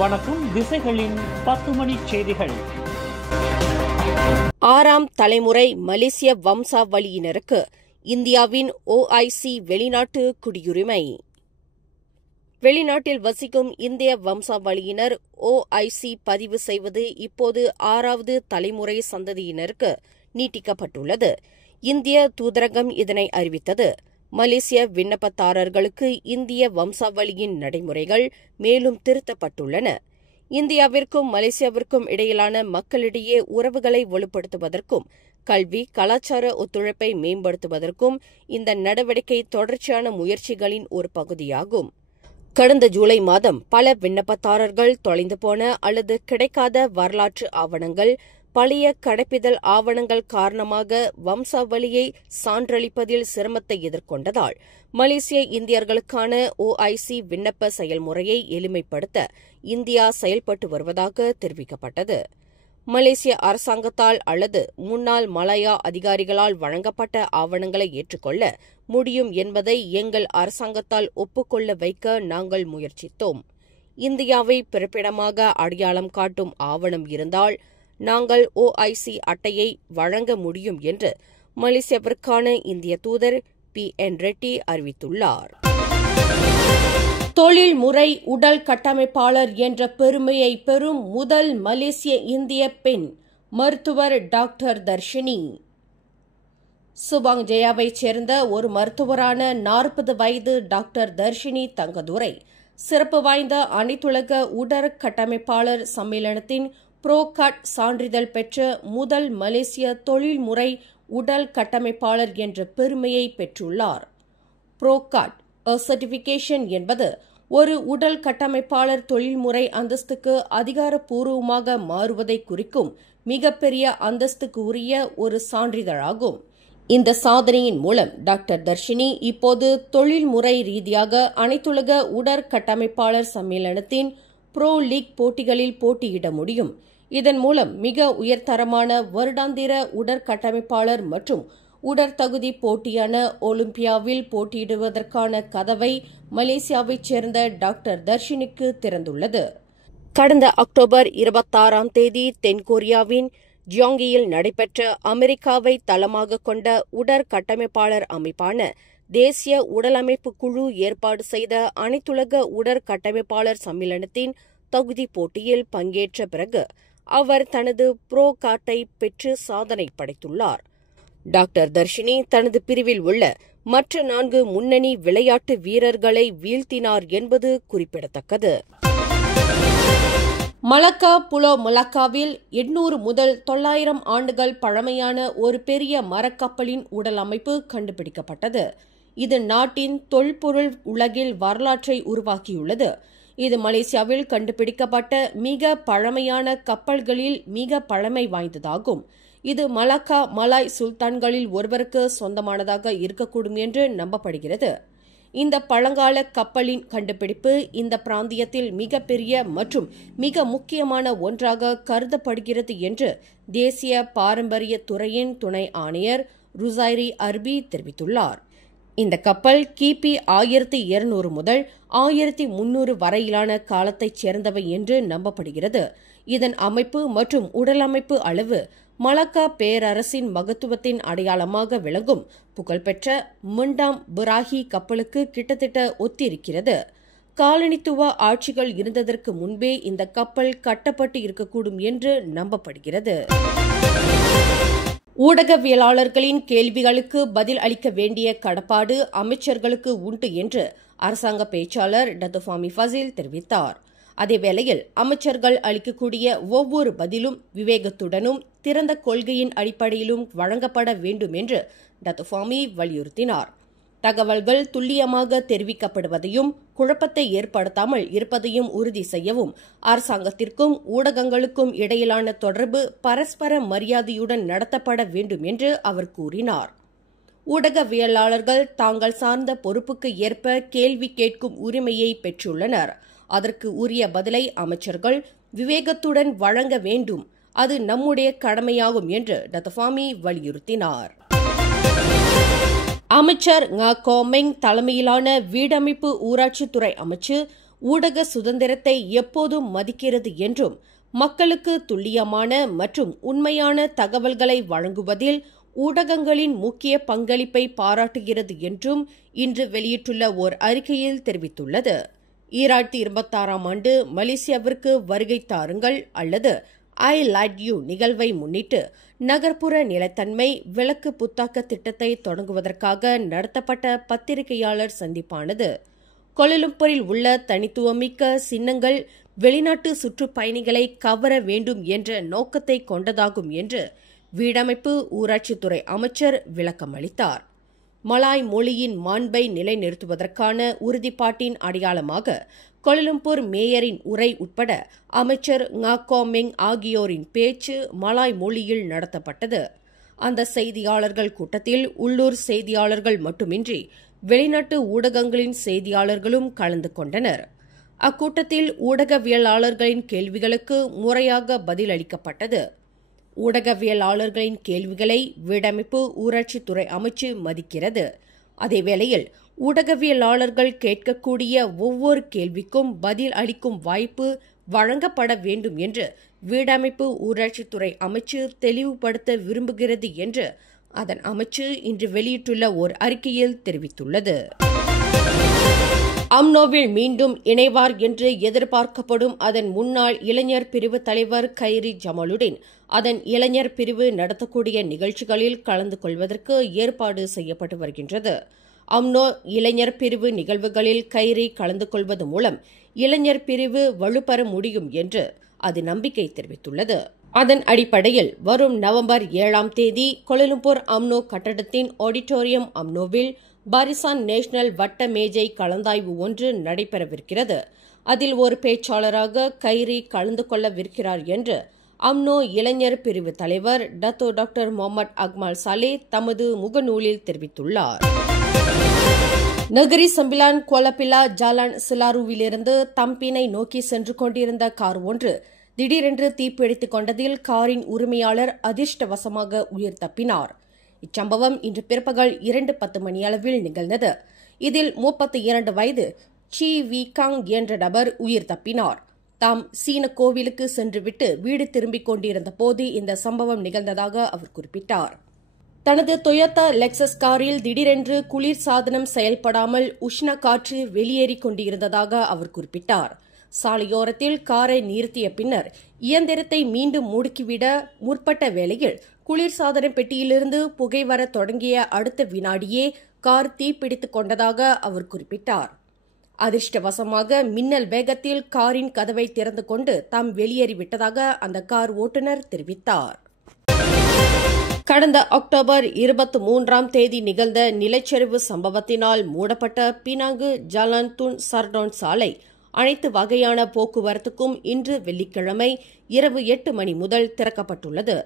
வணக்கம். திசைகளின் 10 மணி செய்திகள். 6ஆம் தலைமுறை மலேசிய வம்சாவளியினருக்கு இந்தியாவின் OIC வெளிநாட்டு குடியுரிமை. வெளிநாட்டில் வசிக்கும் இந்திய வம்சாவளியினர் OIC பதிவு செய்வது இப்போது 6வது தலைமுறை சந்ததியினருக்கு நீட்டிக்கப்பட்டுள்ளது. இந்திய தூதரகம் இதனை அறிவித்தது. மலேசிய விண்ணப்பதாரர்களுக்கு இந்திய வம்சாவளியின் நடைமுறைகள் மேலும் திருத்தப்பட்டுள்ளன. இந்தியாவிற்கும் மலேசியாவிற்கும் இடையிலான மக்களிடையே உறவுகளை வலுப்படுத்துவதற்கும் கல்வி, கலாச்சார ஒத்துழைப்பை மேம்படுத்துவதற்கும் இந்த நடவடிக்கை தொடர்ச்சியான முயற்சிகளின் ஒரு பகுதியாகும். கடந்த ஜூலை மாதம் பல விண்ணப்பதாரர்கள் தொலைந்து போன அல்லது கிடைக்காத வரலாற்று ஆவணங்கள், பழைய கடப்பிதழ் ஆவணங்கள் காரணமாக வம்சாவளியை சான்றளிப்பதில் சிரமத்தை எதிர்கொண்டதால் மலேசிய இந்தியர்களுக்கான OIC விண்ணப்ப செயல்முறையை எளிமைப்படுத்த இந்தியா செயல்பட்டு வருவதாக தெரிவிக்கப்பட்டது. மலேசிய அரசாங்கத்தால் அல்லது முன்னாள் மலாயா அதிகாரிகளால் வழங்கப்பட்ட ஆவணங்களை ஏற்றுக்கொள்ள முடியும் என்பதை எங்கள் அரசாங்கத்தால் ஒப்புக்கொள்ள வைக்க நாங்கள் முயற்சித்தோம். இந்தியாவை பிறப்பிடமாக அடையாளம் காட்டும் ஆவணம் இருந்தால் நாங்கள் OIC அட்டையை வழங்க முடியும் என்று மலேசியாவிற்கான இந்திய தூதர் PN ரெட்டி அறிவித்துள்ளார். தொழில்முறை உடல் கட்டமைப்பாளர் என்ற பெருமையை பெறும் முதல் மலேசிய இந்திய பெண் மருத்துவர் டாக்டர் தர்ஷினி. சுபாங் ஜெயாவைச் சேர்ந்த ஒரு மருத்துவரான 40 வயது டாக்டர் தர்ஷினி தங்கதுரை சிறப்பு வாய்ந்த அனைத்துலக உடற்கட்டமைப்பாளர் சம்மேளனத்தின் புரோகாட் சான்றிதழ் பெற்ற முதல் மலேசிய தொழில்முறை உடல் கட்டமைப்பாளர் என்ற பெருமையை பெற்றுள்ளார். புரோகாட் சர்டிபிகேஷன் என்பது ஒரு உடல் கட்டமைப்பாளர் தொழில்முறை அந்தஸ்துக்கு அதிகாரப்பூர்வமாக மாறுவதை குறிக்கும் மிகப்பெரிய அந்தஸ்துக்கு உரிய ஒரு சான்றிதழாகும். இந்த சாதனையின் மூலம் டாக்டர் தர்ஷினி இப்போது தொழில்முறை ரீதியாக அனைத்துலக உடற்கட்டமைப்பாளர் சம்மேளனத்தின் புரோ லீக் போட்டிகளில் போட்டியிட முடியும். இதன் மூலம் மிக உயர்தரமான வருடாந்திர உடற்கட்டமைப்பாளர் மற்றும் உடற்தகுதி போட்டியான ஒலிம்பியாவில் போட்டியிடுவதற்கான கதவை மலேசியாவைச் சேர்ந்த டாக்டர் தர்ஷினிக்கு திறந்துள்ளது. கடந்த அக்டோபர் 26ஆம் தேதி தென்கொரியாவின் ஜியாங்கியில் நடைபெற்ற அமெரிக்காவை தளமாக கொண்ட உடற்கட்டமைப்பாளர் அமைப்பான தேசிய உடலமைப்பு குழு ஏற்பாடு செய்த அனைத்துலக உடற்கட்டமைப்பாளர் சம்மேளனத்தின் தகுதி போட்டியில் பங்கேற்ற பிறகு அவர் தனது புரோ கார்டை பெற்று சாதனை படைத்துள்ளார். டாக்டர் தர்ஷினி தனது பிரிவில் உள்ள மற்ற 4 முன்னணி விளையாட்டு வீரர்களை வீழ்த்தினார் என்பது குறிப்பிடத்தக்கது. மலக்கா புலோ மலாக்காவில் 800 முதல் 900 ஆண்டுகள் பழமையான ஒரு பெரிய மரக்கப்பலின் உடல் அமைப்பு கண்டுபிடிக்கப்பட்டது. இது நாட்டின் தொல்பொருள் உலகில் வரலாற்றை உருவாக்கியுள்ளது. இது மலேசியாவில் கண்டுபிடிக்கப்பட்ட மிக பழமையான கப்பல்களில் மிக பழமை வாய்ந்ததாகும். இது மலாக்கா மலாய் சுல்தான்களில் ஒருவருக்கு சொந்தமானதாக இருக்கக்கூடும் என்று நம்பப்படுகிறது. இந்த பழங்கால கப்பலின் கண்டுபிடிப்பு இந்த பிராந்தியத்தில் மிகப்பெரிய மற்றும் மிக முக்கியமான ஒன்றாக கருதப்படுகிறது என்று தேசிய பாரம்பரிய துறையின் துணை ஆணையர் ருசைரி அர்பி தெரிவித்துள்ளார். இந்த கப்பல் கிபி 1200 முதல் 1300 வரையிலான காலத்தைச் சேர்ந்தவை என்று நம்பப்படுகிறது. இதன் அமைப்பு மற்றும் உடலமைப்பு அளவு மலாக்கா பேரரசின் மகத்துவத்தின் அடையாளமாக விளங்கும் புகழ்பெற்ற முண்டாம் பிராஹி கப்பலுக்கு கிட்டத்தட்ட ஒத்திருக்கிறது. காலனித்துவ ஆட்சிகள் இருந்ததற்கு முன்பே இந்த கப்பல் கட்டப்பட்டு இருக்கக்கூடும் என்று நம்பப்படுகிறது. ஊடகவியலாளர்களின் கேள்விகளுக்கு பதில் அளிக்க வேண்டிய கடப்பாடு அமைச்சர்களுக்கு உண்டு என்று அரசாங்க பேச்சாளர் டத்துஃபாமி ஃபசில் தெரிவித்தார். அதேவேளையில் அமைச்சர்கள் அளிக்கக்கூடிய ஒவ்வொரு பதிலும் விவேகத்துடனும் திறந்த கொள்கையின் அடிப்படையிலும் வழங்கப்பட வேண்டும் என்று டத்துஃபாமி வலியுறுத்தினார். தகவல்கள் துல்லியமாக தெரிவிக்கப்படுவதையும் குழப்பத்தை ஏற்படுத்தாமல் இருப்பதையும் உறுதி செய்யவும் அரசாங்கத்திற்கும் ஊடகங்களுக்கும் இடையிலான தொடர்பு பரஸ்பர மரியாதையுடன் நடத்தப்பட வேண்டும் என்று அவர் கூறினார். ஊடகவியலாளர்கள் தாங்கள் சார்ந்த பொறுப்புக்கு ஏற்ப கேள்வி கேட்கும் உரிமையை பெற்றுள்ளனர். அதற்கு உரிய பதிலை அமைச்சர்கள் விவேகத்துடன் வழங்க வேண்டும். அது நம்முடைய கடமையாகும் என்று டத்துஃபாமி வலியுறுத்தினார். அமைச்சர் ngா கோமெங் தலைமையிலான வீடமைப்பு ஊராட்சித்துறை அமைச்சு ஊடக சுதந்திரத்தை எப்போதும் மதிக்கிறது என்றும் மக்களுக்கு துல்லியமான மற்றும் உண்மையான தகவல்களை வழங்குவதில் ஊடகங்களின் முக்கிய பங்களிப்பை பாராட்டுகிறது என்றும் இன்று வெளியிட்டுள்ள ஓர் அறிக்கையில் தெரிவித்துள்ளது. 2026ஆம் ஆண்டு மலேசியாவிற்கு வருகை தாருங்கள் அல்லது ஐ லைட் யூ நிகழ்வை முன்னிட்டு நகர்ப்புற நிலத்தன்மை விளக்கு புத்தாக்க திட்டத்தை தொடங்குவதற்காக நடத்தப்பட்ட பத்திரிகையாளர் சந்திப்பானது கோலாலம்பூரில் உள்ள தனித்துவமிக்க சின்னங்கள் வெளிநாட்டு சுற்றுப்பயணிகளை கவர வேண்டும் என்ற நோக்கத்தை கொண்டதாகும் என்று வீடமைப்பு ஊராட்சித்துறை அமைச்சர் விளக்கமளித்தார். மலாய் மொழியின் மாண்பை நிலைநிறுத்துவதற்கான உறுதிப்பாட்டின் அடையாளமாக கோலாலம்பூர் மேயரின் உரை உட்பட அமைச்சர் ngako மெங் ஆகியோரின் பேச்சு மலாய் மொழியில் நடத்தப்பட்டது. அந்த செய்தியாளர்கள் கூட்டத்தில் உள்ளூர் செய்தியாளர்கள் மட்டுமின்றி வெளிநாட்டு ஊடகங்களின் செய்தியாளர்களும் கலந்து கொண்டனர். அக்கூட்டத்தில் ஊடகவியலாளர்களின் கேள்விகளுக்கு முறையாக பதிலளிக்கப்பட்டது. ஊடகவியலாளர்களின் கேள்விகளை வீடமைப்பு ஊராட்சித்துறை அமைச்சு மதிக்கிறது. அதேவேளையில் ஊடகவியலாளர்கள் கேட்கக்கூடிய ஒவ்வொரு கேள்விக்கும் பதில் அளிக்கும் வாய்ப்பு வழங்கப்பட வேண்டும் என்று வீடமைப்பு ஊராட்சித்துறை அமைச்சு தெளிவுபடுத்த விரும்புகிறது என்று அதன் அமைச்சு இன்று வெளியிட்டுள்ள ஓர் அறிக்கையில் தெரிவித்துள்ளது. அம்னோவில் மீண்டும் இணைவார் என்று எதிர்பார்க்கப்படும் அதன் முன்னாள் இளைஞர் பிரிவு தலைவர் கைரி ஜமாலுடன் அதன் இளைஞர் பிரிவு நடத்தக்கூடிய நிகழ்ச்சிகளில் கலந்து கொள்வதற்கு ஏற்பாடு செய்யப்பட்டு வருகின்றது. அம்னோ இளைஞர் பிரிவு நிகழ்வுகளில் கைரி கலந்து கொள்வது மூலம் இளைஞர் பிரிவு வலுப்பெற முடியும் என்று அது நம்பிக்கை தெரிவித்துள்ளது. அதன் அடிப்படையில் வரும் நவம்பர் 7ஆம் தேதி கோலாலம்பூர் அம்னோ கட்டடத்தின் ஆடிட்டோரியம் அம்னோவில் பாரிசான் நேஷனல் வட்ட மேஜை கலந்தாய்வு ஒன்று நடைபெறவிருக்கிறது. அதில் ஒரு பேச்சாளராக கைரி கலந்து கொள்ளவிருக்கிறார் என்று அம்னோ இளைஞர் பிரிவு தலைவர் டாக்டர் முகமது அக்மல் சாலே தமது முகநூலில் தெரிவித்துள்ளார். நகரி சம்பிலான் கோலப்பிலா ஜாலான் சிலாருவிலிருந்து தம்பினை நோக்கி சென்று கொண்டிருந்த கார் ஒன்று திடீரென்று தீப்பிடித்துக் கொண்டதில் காரின் உரிமையாளர் அதிர்ஷ்டவசமாக உயிர் தப்பினார். இச்சம்பவம் இன்று பிற்பகல் 2:10 மணியளவில் நிகழ்ந்தது. இதில் 32 வயது சி வி காங் என்ற நபர் உயிர் தப்பினார். தாம் சீன கோவிலுக்கு சென்றுவிட்டு வீடு திரும்பிக் கொண்டிருந்த போது இந்த சம்பவம் நிகழ்ந்ததாக அவர் குறிப்பிட்டார். தனது டொயோட்டா லெக்சஸ் காரில் திடீரென்று குளிர் சாதனம் செயல்படாமல் உஷ்ண காற்று வெளியேறிக் கொண்டிருந்ததாக அவர் குறிப்பிட்டார். சாலையோரத்தில் காரை நிறுத்திய பின்னர் இயந்திரத்தை மீண்டும் முடுக்கிவிட முற்பட்ட வேளையில் குளிர்சாதன பெட்டியிலிருந்து புகை வர தொடங்கிய அடுத்த வினாடியே கார் தீப்பிடித்துக் கொண்டதாக அவர் குறிப்பிட்டார். அதிர்ஷ்டவசமாக மின்னல் வேகத்தில் காரின் கதவை திறந்து கொண்டு தாம் வெளியேறிவிட்டதாக அந்த கார் ஓட்டுநர் தெரிவித்தார். கடந்த அக்டோபர் 23ஆம் தேதி நிகழ்ந்த நிலச்சரிவு சம்பவத்தினால் மூடப்பட்ட பினாங்கு ஜாலான் துன் சர்டான் சாலை அனைத்து வகையான போக்குவரத்துக்கும் இன்று வெள்ளிக்கிழமை இரவு 8 மணி முதல் திறக்கப்பட்டுள்ளது.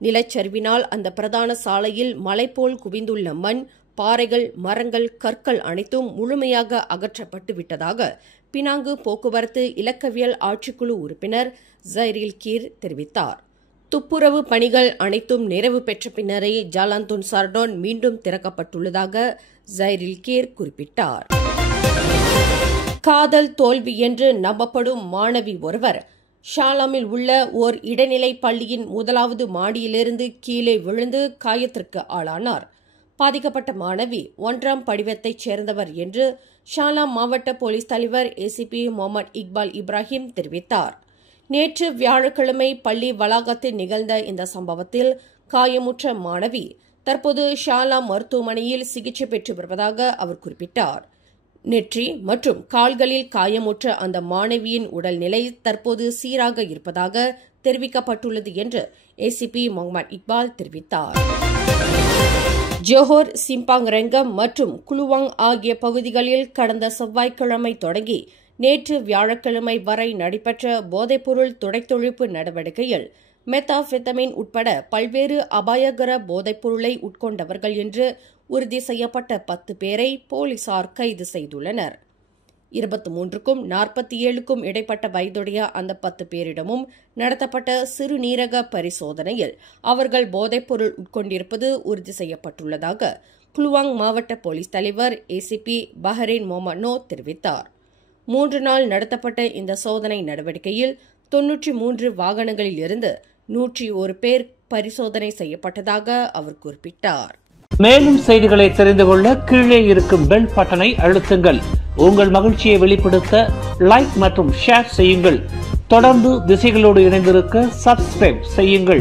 நிலச்சரிவினால் அந்த பிரதான சாலையில் மலை போல் குவிந்துள்ள மண், பாறைகள், மரங்கள், கற்கள் அனைத்தும் முழுமையாக அகற்றப்பட்டு விட்டதாக பினாங்கு போக்குவரத்து இலக்கவியல் ஆட்சிக்குழு உறுப்பினர் ஜைரில் கீர் தெரிவித்தார். துப்புரவு பணிகள் அனைத்தும் நிறைவு பெற்ற பின்னரே ஜாலான் துன் சர்டான் மீண்டும் திறக்கப்பட்டுள்ளதாக ஜைரில் கீர் குறிப்பிட்டார். காதல் தோல்வி என்று நம்பப்படும் மாணவி ஒருவர் ஷாலாமில் உள்ள ஓர் இடைநிலை பள்ளியின் 1வது மாடியிலிருந்து கீழே விழுந்து காயத்திற்கு ஆளானார். பாதிக்கப்பட்ட மாணவி 1ஆம் படிவத்தைச் சேர்ந்தவர் என்று ஷாலாம் மாவட்ட போலீஸ் தலைவர் ஏசிபி முகமது இக்பால் இப்ராஹிம் தெரிவித்தார். நேற்று வியாழக்கிழமை பள்ளி வளாகத்தில் நிகழ்ந்த இந்த சம்பவத்தில் காயமுற்ற மாணவி தற்போது ஷாலாம் மருத்துவமனையில் சிகிச்சை பெற்று வருவதாக அவர் குறிப்பிட்டார். நெற்றி மற்றும் கால்களில் காயமுற்ற அந்த மாணவியின் உடல்நிலை தற்போது சீராக இருப்பதாக தெரிவிக்கப்பட்டுள்ளது என்று ஏசிபி முகமது இக்பால் தெரிவித்தார். ஜோஹர், சிம்பாங் ரெங்கம் மற்றும் குலுவாங் ஆகிய பகுதிகளில் கடந்த செவ்வாய்க்கிழமை தொடங்கி நேற்று வியாழக்கிழமை வரை நடைபெற்ற போதைப்பொருள் துடைத்தொழிப்பு நடவடிக்கையில் மெத்தாபெத்தமின் உட்பட பல்வேறு அபாயகர போதைப்பொருளை உட்கொண்டவர்கள் என்று உறுதி செய்யப்பட்ட 10 பேரை போலீசார் கைது செய்துள்ளனர். 23க்கும் 47க்கும் இடைப்பட்ட வயதுடைய அந்த 10 பேரிடமும் நடத்தப்பட்ட சிறுநீரக பரிசோதனையில் அவர்கள் போதைப்பொருள் உட்கொண்டிருப்பது உறுதி செய்யப்பட்டுள்ளதாக குலுவாங் மாவட்ட போலீஸ் தலைவர் ஏசிபி பஹரேன் மொமனோ தெரிவித்தார். 3 நாள் நடத்தப்பட்ட இந்த சோதனை நடவடிக்கையில் 93 வாகனங்களில் இருந்து 101 பேர் பரிசோதனை செய்யப்பட்டதாக அவர் குறிப்பிட்டார். மேலும் செய்திகளை தெரிந்து கொள்ள கீழே இருக்கும் பெல் பட்டனை அழுத்துங்கள். உங்கள் மகிழ்ச்சியை வெளிப்படுத்த லைக் மற்றும் ஷேர் செய்யுங்கள். தொடர்ந்து திசைகளோடு இணைந்திருக்க சப்ஸ்கிரைப் செய்யுங்கள்.